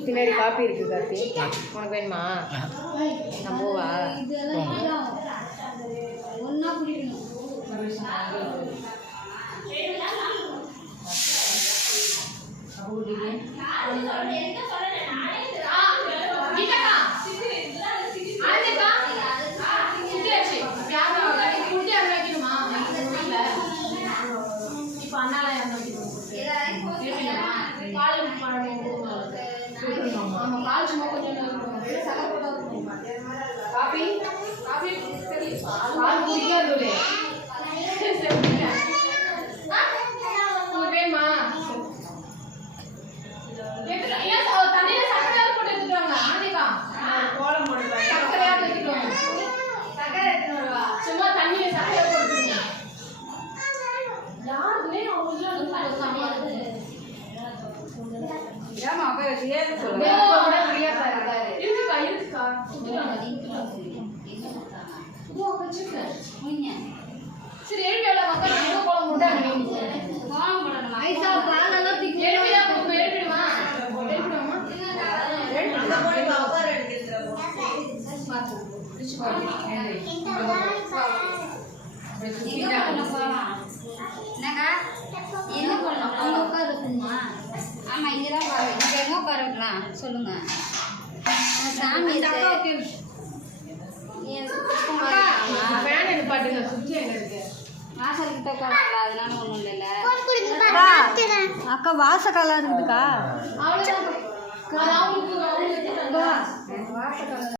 பின்னாடி காப்பி இருக்கு காப்பி உனக்கு வேணுமா நான் போவா ஒன்னா குடிக்கணும் காபி காபி பால் குடிக்காது வேணுமா தண்ணியில சக்கரையாவது போட்டு எடுத்துட்டாங்க ஆனிகா கோலம் போட்டு சக்கரையாவது எடுத்துட்டு சக்கரை எடுத்துட்டு வருவா சும்மா தண்ணியில சக்கரையாவது போட்டுருங்க யாருக்குமே அவங்களுக்கு ஏமா அப்ப ஏது சொல்லுங்க இருக்குக்கா இருக்குக்கா சரி எழுப்பியால மக்கள் எங்க கோலம் போட்டாங்க கோலம் போடணும் ஐசா பாலெல்லாம் திக்கு எழுப்பியா போய் எழுப்பிடுமா எழுப்பிடுமா எழுப்பிடுமா போய் பாப்பார எடுத்துறோம் பாத்து பிடிச்சு பாரு என்னக்கா என்ன பண்ணலாம் அங்க உட்காருக்குமா ஆமா இங்கதான் பாரு இங்க எங்க உட்காரலாம் சொல்லுங்க சாமி ஃபேன் எடுப்பாட்டுங்க சுத்தி எங்க இருக்கு வாசல் கிட்ட உட்காரலாம் அதனால ஒண்ணும் இல்ல அக்கா வாசக்காலா இருக்குதுக்கா அவ்வளவுதான் வாசக்கால